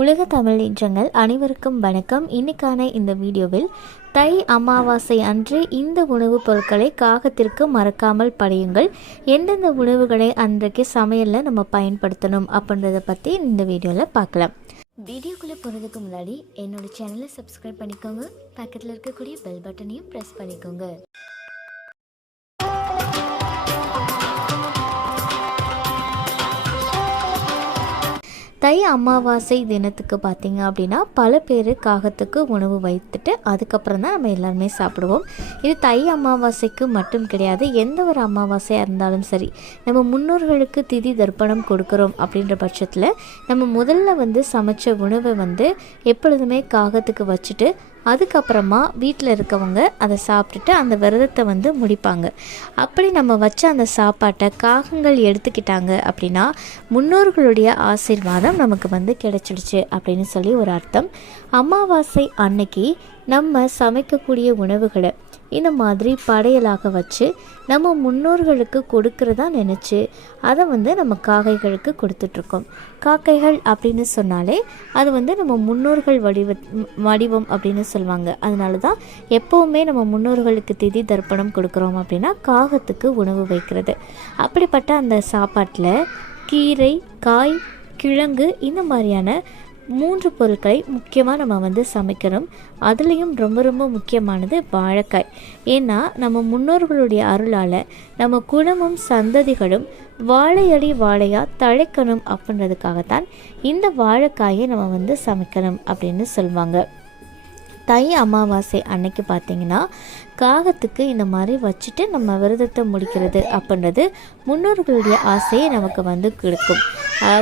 உலக தமிழ் இன்றங்கள் அனைவருக்கும் வணக்கம். இன்னைக்கான இந்த வீடியோவில் தை அமாவாசை அன்று இந்த உணவுப் பொருட்களை காகத்திற்கு மறக்காமல் படையுங்கள். எந்தெந்த உணவுகளை அன்றைக்கு சமையலில் நம்ம பயன்படுத்தணும் அப்படின்றத பற்றி இந்த வீடியோவில் பார்க்கலாம். வீடியோக்குள்ளே போகிறதுக்கு முன்னாடி என்னோட சேனலை சப்ஸ்கிரைப் பண்ணிக்கோங்க. பக்கத்தில் இருக்கக்கூடிய பெல் பட்டனையும் ப்ரெஸ் பண்ணிக்கோங்க. தை அமாவாசை தினத்துக்கு பார்த்தீங்க அப்படின்னா பல பேர் காகத்துக்கு உணவு வைத்துட்டு அதுக்கப்புறம் தான் நம்ம எல்லாருமே சாப்பிடுவோம். இது தை அமாவாசைக்கு மட்டும் கிடையாது. எந்த ஒரு அமாவாசையாக இருந்தாலும் சரி நம்ம முன்னோர்களுக்கு திதி தர்ப்பணம் கொடுக்குறோம் அப்படின்ற பட்சத்தில் நம்ம முதல்ல வந்து சமைச்ச உணவை வந்து எப்பொழுதுமே காகத்துக்கு வச்சுட்டு அதுக்கப்புறமா வீட்டில் இருக்கவங்க அதை சாப்பிட்டுட்டு அந்த விரதத்தை வந்து முடிப்பாங்க. அப்படி நம்ம வச்ச அந்த சாப்பாட்டை காகங்கள் எடுத்துக்கிட்டாங்க அப்படின்னா முன்னோர்களுடைய ஆசீர்வாதம் நமக்கு வந்து கிடைச்சிடுச்சு அப்படின்னு சொல்லி ஒரு அர்த்தம். அமாவாசை அன்னைக்கு நம்ம சமைக்கக்கூடிய உணவுகளை இந்த மாதிரி படையலாக வச்சு நம்ம முன்னோர்களுக்கு கொடுக்கறதா நினச்சி அதை வந்து நம்ம காக்கைகளுக்கு கொடுத்துட்ருக்கோம். காக்கைகள் அப்படின்னு சொன்னாலே அது வந்து நம்ம முன்னோர்கள் வடிவ வடிவம் அப்படின்னு சொல்லுவாங்க அதனால தான் எப்போவுமே நம்ம முன்னோர்களுக்கு திதி தர்ப்பணம் கொடுக்குறோம் அப்படின்னா காகத்துக்கு உணவு வைக்கிறது. அப்படிப்பட்ட அந்த சாப்பாட்டில் கீரை காய் கிழங்கு இந்த மாதிரியான மூன்று பொருட்களை முக்கியமாக நம்ம வந்து சமைக்கணும். அதுலேயும் ரொம்ப ரொம்ப முக்கியமானது வாழைக்காய். ஏன்னா நம்ம முன்னோர்களுடைய அருளால் நம்ம குணமும் சந்ததிகளும் வாழையடி வாழையாக தழைக்கணும் அப்படின்றதுக்காகத்தான் இந்த வாழைக்காயை நம்ம வந்து சமைக்கணும் அப்படின்னு சொல்லுவாங்க தை அமாவாசை அன்னைக்கு பார்த்தீங்கன்னா காகத்துக்கு இந்த மாதிரி வச்சுட்டு நம்ம விரதத்தை முடிக்கிறது அப்படின்றது முன்னோர்களுடைய ஆசையை நமக்கு வந்து கொடுக்கும்.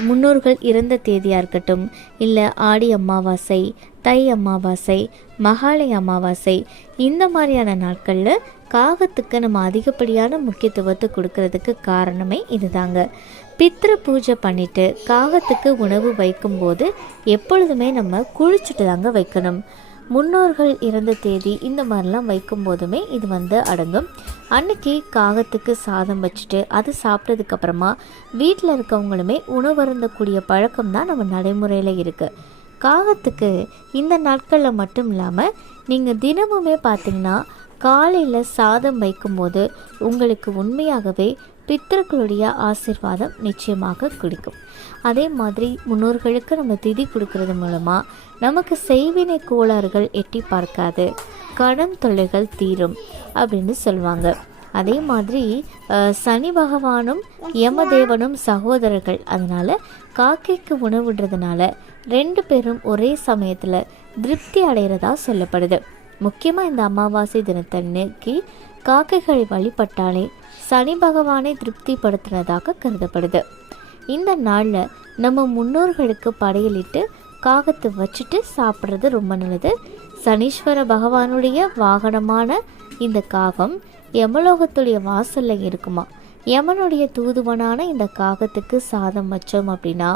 முன்னோர்கள் இறந்த தேதியாக இருக்கட்டும் இல்லை ஆடி அமாவாசை தை அமாவாசை மகாலய அமாவாசை இந்த மாதிரியான நாட்களில் காகத்துக்கு நம்ம அதிகப்படியான முக்கியத்துவத்தை கொடுக்கறதுக்கு காரணமே இதுதாங்க. பித்ரு பூஜை பண்ணிட்டு காகத்துக்கு உணவு வைக்கும்போது எப்பொழுதுமே நம்ம குளிச்சுட்டு தாங்க வைக்கணும். முன்னோர்கள் இறந்த தேதி இந்த மாதிரிலாம் வைக்கும் போதுமே இது வந்து அடங்கும். அன்னைக்கு காகத்துக்கு சாதம் வச்சுட்டு அது சாப்பிட்டதுக்கப்புறமா வீட்டில் இருக்கவங்களுமே உணவருந்தக்கூடிய பழக்கம் தான் நம்ம நடைமுறையில் இருக்குது காகத்துக்கு இந்த நாட்களில் மட்டும் இல்லாமல் நீங்கள் தினமுமே பார்த்தீங்கன்னா காலையில் சாதம் வைக்கும்போது உங்களுக்கு உண்மையாகவே பித்தர்களுடைய ஆசிர்வாதம் நிச்சயமாக கிடைக்கும். அதே மாதிரி முன்னோர்களுக்கு நம்ம திதி கொடுக்கறது மூலமாக நமக்கு செய்வினை கோளாறுகள் எட்டி பார்க்காது. கடன் தொல்லைகள் தீரும் அப்படின்னு சொல்லுவாங்க அதே மாதிரி சனி பகவானும் யமதேவனும் சகோதரர்கள் அதனால் காக்கைக்கு உணவுன்றதுனால ரெண்டு பேரும் ஒரே சமயத்தில் திருப்தி அடைகிறதா சொல்லப்படுது. முக்கியமாக இந்த அமாவாசை தினத்தன்னைக்கு காக்கைகள் வழிபட்டாலே சனி பகவானை திருப்திப்படுத்தினதாக கருதப்படுது. இந்த நாளில் நம்ம முன்னோர்களுக்கு படையலிட்டு காகத்தை வச்சுட்டு சாப்பிட்றது ரொம்ப நல்லது. சனீஸ்வர பகவானுடைய வாகனமான இந்த காகம் யமலோகத்துடைய வாசலில் இருக்குமா. யமனுடைய தூதுவனான இந்த காகத்துக்கு சாதம் வச்சோம் அப்படின்னா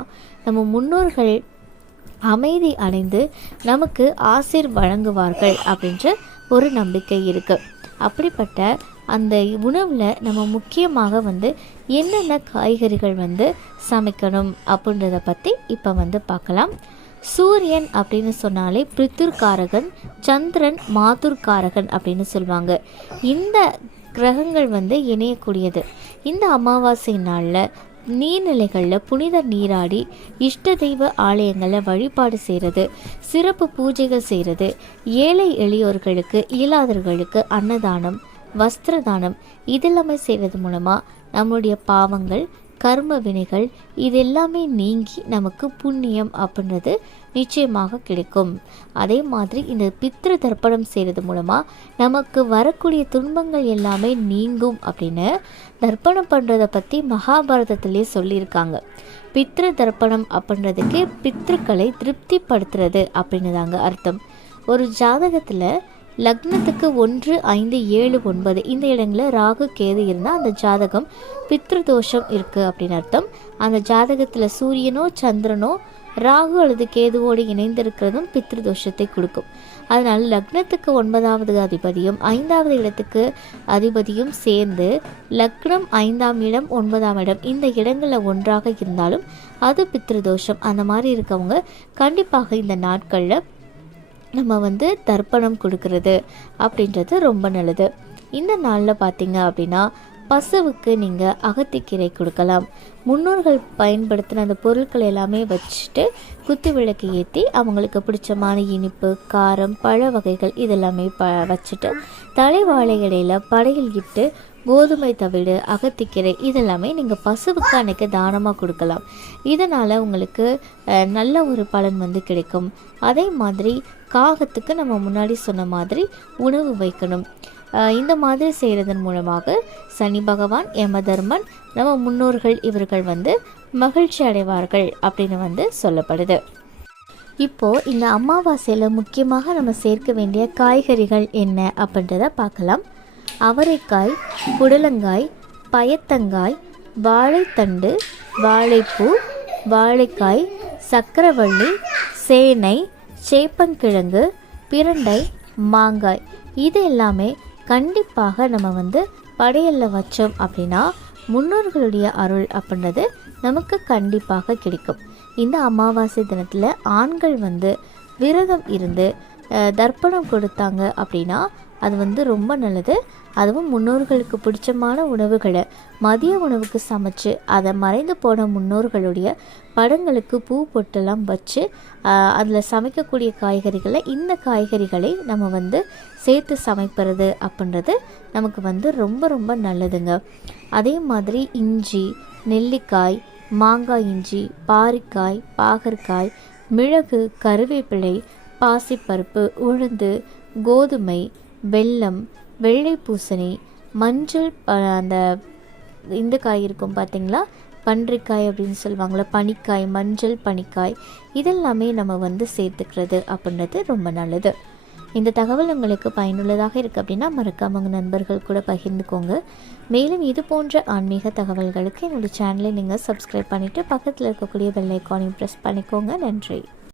நம்ம முன்னோர்கள் அமைதி அடைந்து நமக்கு ஆசிர் வழங்குவார்கள் அப்படின்ற ஒரு நம்பிக்கை இருக்குது அப்படிப்பட்ட அந்த உணவில் நம்ம முக்கியமாக வந்து என்னென்ன காய்கறிகள் வந்து சமைக்கணும் அப்படின்றத பற்றி இப்போ வந்து பார்க்கலாம். சூரியன் அப்படின்னு சொன்னாலே பிரித்துர்காரகன் சந்திரன் மாதுர்காரகன் அப்படின்னு சொல்லுவாங்க இந்த கிரகங்கள் வந்து இணையக்கூடியது. இந்த அமாவாசை நாளில் நீர்நிலைகளில் புனித நீராடி இஷ்ட தெய்வ ஆலயங்களில் வழிபாடு செய்கிறது சிறப்பு பூஜைகள் செய்கிறது ஏழை எளியோர்களுக்கு இயலாதவர்களுக்கு அன்னதானம் வஸ்திரதானம் இதெல்லாமே செய்வது மூலமாக நம்முடைய பாவங்கள் கர்ம வினைகள் இது எல்லாமே நீங்கி நமக்கு புண்ணியம் அப்படின்றது நிச்சயமாக கிடைக்கும். அதே மாதிரி இந்த பித்ரு தர்ப்பணம் செய்கிறது மூலமாக நமக்கு வரக்கூடிய துன்பங்கள் எல்லாமே நீங்கும் அப்படின்னு தர்ப்பணம் பண்ணுறதை பற்றி மகாபாரதத்திலே சொல்லியிருக்காங்க. பித்ரு தர்ப்பணம் அப்படின்றதுக்கு பித்ருக்களை திருப்திப்படுத்துறது அப்படின்னு தாங்க அர்த்தம். ஒரு ஜாதகத்தில் லக்னத்துக்கு ஒன்று ஐந்து ஏழு ஒன்பது இந்த இடங்களில் ராகு கேது இருந்தால் அந்த ஜாதகம் பித்ரு தோஷம் இருக்குது அப்படின்னு அர்த்தம். அந்த ஜாதகத்தில் சூரியனோ சந்திரனோ ராகு அல்லது கேதுவோடு இணைந்திருக்கிறதும் பித்ருதோஷத்தை கொடுக்கும். அதனால் லக்னத்துக்கு ஒன்பதாவது அதிபதியும் ஐந்தாவது இடத்துக்கு அதிபதியும் சேர்ந்து லக்னம் ஐந்தாம் இடம் ஒன்பதாம் இடம் இந்த இடங்களில் ஒன்றாக இருந்தாலும் அது பித்ருதோஷம். அந்த மாதிரி இருக்கவங்க கண்டிப்பாக இந்த நாட்களில் நம்ம வந்து தர்ப்பணம் கொடுக்கறது அப்படின்றது ரொம்ப நல்லது. இந்த நாளில் பார்த்தீங்க அப்படின்னா பசுவுக்கு நீங்கள் அகத்திக்கீரை கொடுக்கலாம். முன்னோர்கள் பயன்படுத்தின அந்த பொருட்கள் எல்லாமே வச்சுட்டு குத்து விளக்கு ஏற்றி அவங்களுக்கு பிடிச்சமான இனிப்பு காரம் பழ வகைகள் இதெல்லாமே ப வச்சுட்டு தலைவாழை இடையில படையில் இட்டு கோதுமை தவிடு அகத்திக்கீரை இதெல்லாமே நீங்கள் பசுவுக்கு அன்றைக்கி தானமாக கொடுக்கலாம். இதனால் உங்களுக்கு நல்ல ஒரு பலன் வந்து கிடைக்கும். அதே மாதிரி காகத்துக்கு நம்ம முன்னாடி சொன்ன மாதிரி உணவு வைக்கணும். இந்த மாதிரி செய்கிறதன் மூலமாக சனி பகவான் யமதர்மன் நம்ம முன்னோர்கள் இவர்கள் வந்து மகிழ்ச்சி அடைவார்கள் அப்படின்னு வந்து சொல்லப்படுது. இப்போது இந்த அமாவாசையில் முக்கியமாக நம்ம சேர்க்க வேண்டிய காய்கறிகள் என்ன அப்படின்றத பார்க்கலாம். அவரைக்காய் புடலங்காய் பயத்தங்காய் வாழைத்தண்டு வாழைப்பூ வாழைக்காய் சக்கரவள்ளி சேனை சேப்பங்கிழங்கு பிரண்டை மாங்காய். இது எல்லாமே கண்டிப்பாக நம்ம வந்து படையலில் வச்சோம் அப்படின்னா முன்னோர்களுடைய அருள் அப்படின்றது நமக்கு கண்டிப்பாக கிடைக்கும். இந்த அமாவாசை தினத்தில் ஆண்கள் வந்து விரதம் இருந்து தர்ப்பணம் கொடுத்தாங்க அப்படின்னா அது வந்து ரொம்ப நல்லது. அதுவும் முன்னோர்களுக்கு பிடிச்சமான உணவுகளை மதிய உணவுக்கு சமைச்சு அதை மறைந்து போன முன்னோர்களுடைய படங்களுக்கு பூ பொட்டெல்லாம் வச்சு அதில் சமைக்கக்கூடிய காய்கறிகளை இந்த காய்கறிகளை நம்ம வந்து சேர்த்து சமைக்கிறது அப்படின்றது நமக்கு வந்து ரொம்ப ரொம்ப நல்லதுங்க. அதே மாதிரி இஞ்சி நெல்லிக்காய் மாங்காய் இஞ்சி பாரிக்காய் பாகற்காய் மிளகு கருவேப்பிலை பாசிப்பருப்பு உளுந்து கோதுமை வெல்லம் வெள்ளை பூசணி மஞ்சள் அந்த இந்த காய் இருக்கும் பார்த்தீங்களா பன்றிக்காய் அப்படின்னு சொல்லுவாங்களே பனிக்காய் மஞ்சள் பனிக்காய். இதெல்லாமே நம்ம வந்து சேர்த்துக்கிறது அப்படின்றது ரொம்ப நல்லது. இந்த தகவல் உங்களுக்கு பயனுள்ளதாக இருக்குது அப்படின்னா மறக்காம உங்கள் நண்பர்கள் கூட பகிர்ந்துக்கோங்க. மேலும் இது போன்ற ஆன்மீக தகவல்களுக்கு என்னோட சேனலை நீங்கள் சப்ஸ்கிரைப் பண்ணிவிட்டு பக்கத்தில் இருக்கக்கூடிய பெல் ஐக்கானையும் ப்ரெஸ் பண்ணிக்கோங்க. நன்றி.